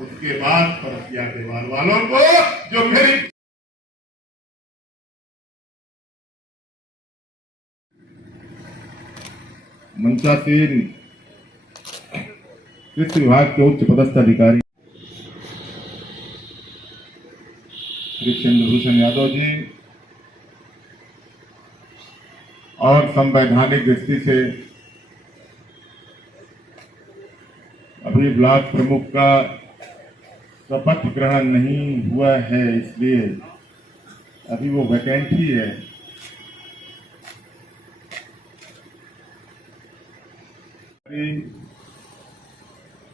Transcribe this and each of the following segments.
उसके बाद परसिया देवाल वालों को जो मेरी मंचासीन कृषि विभाग के उच्च पदस्थ अधिकारी श्री चंद्रभूषण यादव जी और संवैधानिक दृष्टि से अभी ब्लॉक प्रमुख का शपथ ग्रहण नहीं हुआ है, इसलिए अभी वो वैकेंट ही है।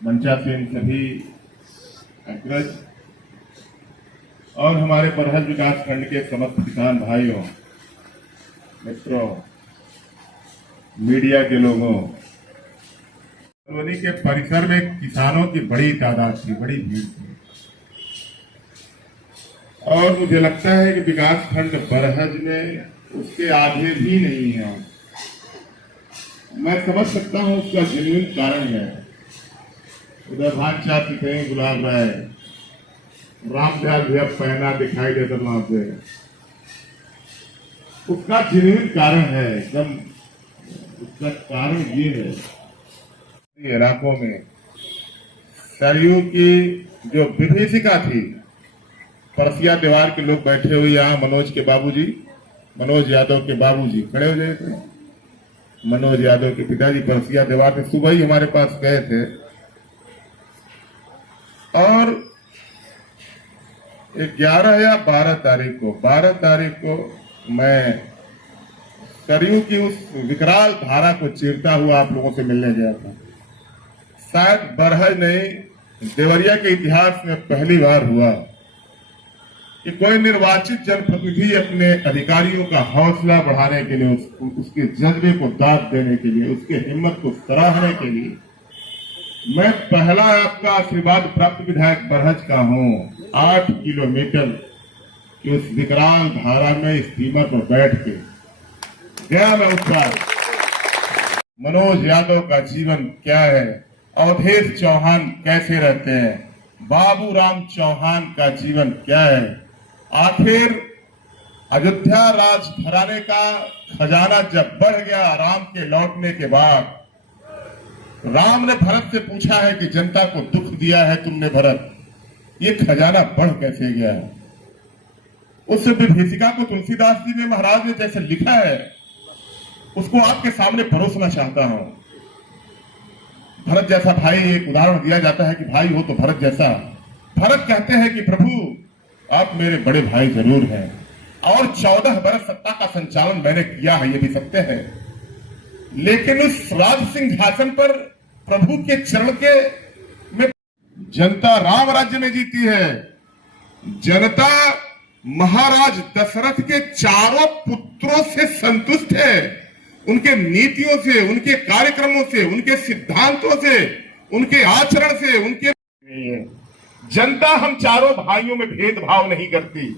मंचासीन सभी अग्रज और हमारे बरहज विकास खंड के समस्त किसान भाइयों, मित्रों, मीडिया के लोगों, कॉलोनी के परिसर में किसानों की बड़ी तादाद थी, बड़ी भीड़ थी और मुझे लगता है कि विकास खंड बरहज में उसके आधे भी नहीं है। मैं समझ सकता हूं उसका जेन्युइन कारण है। उधर भागचार सिंह, गुलाब राय, रामदयाल भी अब पहना दिखाई देता वहां पे, उसका जेन्युइन कारण है एकदम। उसका कारण ये है, इलाकों में सरयू की जो विभीषिका थी, परसिया दीवार के लोग बैठे हुए यहाँ, मनोज के बाबूजी, मनोज यादव के बाबूजी खड़े हो गए थे। मनोज यादव के पिताजी परसिया दीवार में सुबह ही हमारे पास गए थे और 11 या 12 तारीख को मैं सरयू की उस विकराल धारा को चीरता हुआ आप लोगों से मिलने गया था। शायद बरहज नहीं, देवरिया के इतिहास में पहली बार हुआ कि कोई निर्वाचित जनप्रतिनिधि अपने अधिकारियों का हौसला बढ़ाने के लिए, उसके जज्बे को दाद देने के लिए, उसके हिम्मत को सराहने के लिए, मैं पहला आपका आशीर्वाद प्राप्त विधायक बरहज का हूं। 8 किलोमीटर की उस विकराल धारा में स्टीमर पर बैठ के गया मैं उस बार। मनोज यादव का जीवन क्या है, अवधेश चौहान कैसे रहते हैं, बाबूराम चौहान का जीवन क्या है, आखिर अयोध्या राज घराने का खजाना जब बढ़ गया राम के लौटने के बाद, राम ने भरत से पूछा है कि जनता को दुख दिया है तुमने भरत, ये खजाना बढ़ कैसे गया है। उस विभीषिका को तुलसीदास जी ने, महाराज ने जैसे लिखा है, उसको आपके सामने परोसना चाहता हूं। भरत जैसा भाई, एक उदाहरण दिया जाता है कि भाई हो तो भरत जैसा। भरत कहते हैं कि प्रभु आप मेरे बड़े भाई जरूर हैं और 14 बरस सत्ता का संचालन मैंने किया है, ये भी सत्य है, लेकिन उस राज सिंहासन पर प्रभु के चरण के में जनता राम राज्य में जीती है। जनता महाराज दशरथ के चारों पुत्रों से संतुष्ट है, उनके नीतियों से, उनके कार्यक्रमों से, उनके सिद्धांतों से, उनके आचरण से, उनके जनता हम चारों भाइयों में भेदभाव नहीं करती।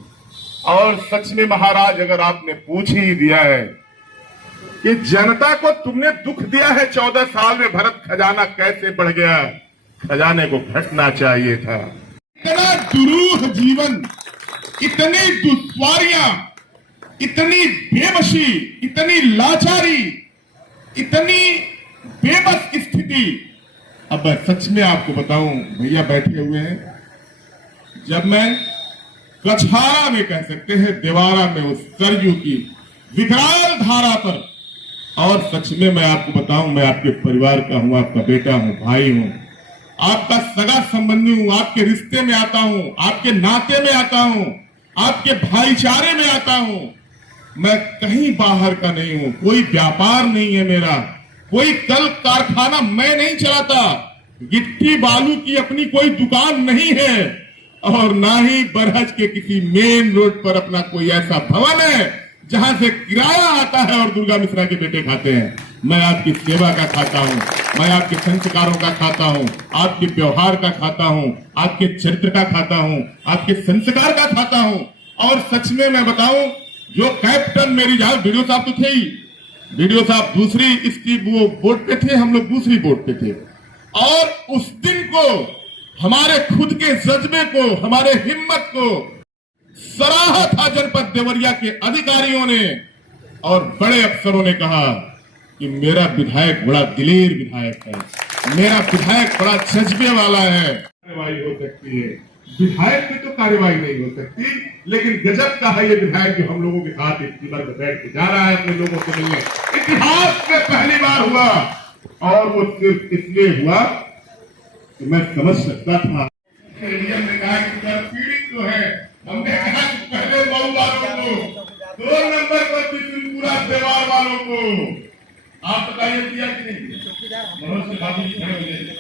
और सच में महाराज, अगर आपने पूछ ही दिया है कि जनता को तुमने दुख दिया है 14 साल में, भरत खजाना कैसे बढ़ गया, खजाने को घटना चाहिए था। इतना दुरूह जीवन, इतनी दुश्वारियां, इतनी बेबसी, इतनी लाचारी, इतनी बेबस स्थिति। अब मैं सच में आपको बताऊं, भैया बैठे हुए हैं, जब मैं कछारा में, कह सकते हैं देवारा में, उस सरयू की विकराल धारा पर, और सच में मैं आपको बताऊं, मैं आपके परिवार का हूं, आपका बेटा हूं, भाई हूं, आपका सगा संबंधी हूं, आपके रिश्ते में आता हूं, आपके नाते में आता हूं, आपके भाईचारे में आता हूं। मैं कहीं बाहर का नहीं हूं, कोई व्यापार नहीं है मेरा, कोई कल कारखाना मैं नहीं चलाता, गिट्टी बालू की अपनी कोई दुकान नहीं है, और ना ही बरहज के किसी मेन रोड पर अपना कोई ऐसा भवन है जहां से किराया आता है और दुर्गा मिश्रा के बेटे खाते हैं। मैं आपकी सेवा का खाता हूं, मैं आपके संस्कारों का खाता हूं, आपके व्यवहार का खाता हूं, आपके चरित्र का खाता हूं, आपके संस्कार का खाता हूं। और सच में मैं बताऊं, जो कैप्टन मेरी जहां वीडियो साहब तो थे ही, वीडियो साहब दूसरी इसकी वो बोर्ड पे थे, हम लोग दूसरी बोर्ड पे थे, और उस दिन को हमारे खुद के जज्बे को, हमारे हिम्मत को सराहा था जनपद देवरिया के अधिकारियों ने और बड़े अफसरों ने कहा कि मेरा विधायक बड़ा दिलेर विधायक है, मेरा विधायक बड़ा जज्बे वाला है। कार्यवाही हो सकती है, विधायक पे तो कार्यवाही नहीं हो सकती, लेकिन गजब का है ये विधायक जो हम लोगों के साथ इस टीमर में बैठ के जा रहा है अपने लोगों से मिलने। इतिहास में पहली बार हुआ और वो सिर्फ इसलिए हुआ कि मैं समझ सकता था। ने कहा कि पीड़ित तो है, हमने कहा कि पहले मऊ वालों को, 2 नंबर पर बिशुनपुरा देवार वालों को। आप बताइए किया कि नहीं? मनोज से बाबू जी खड़े हो गए।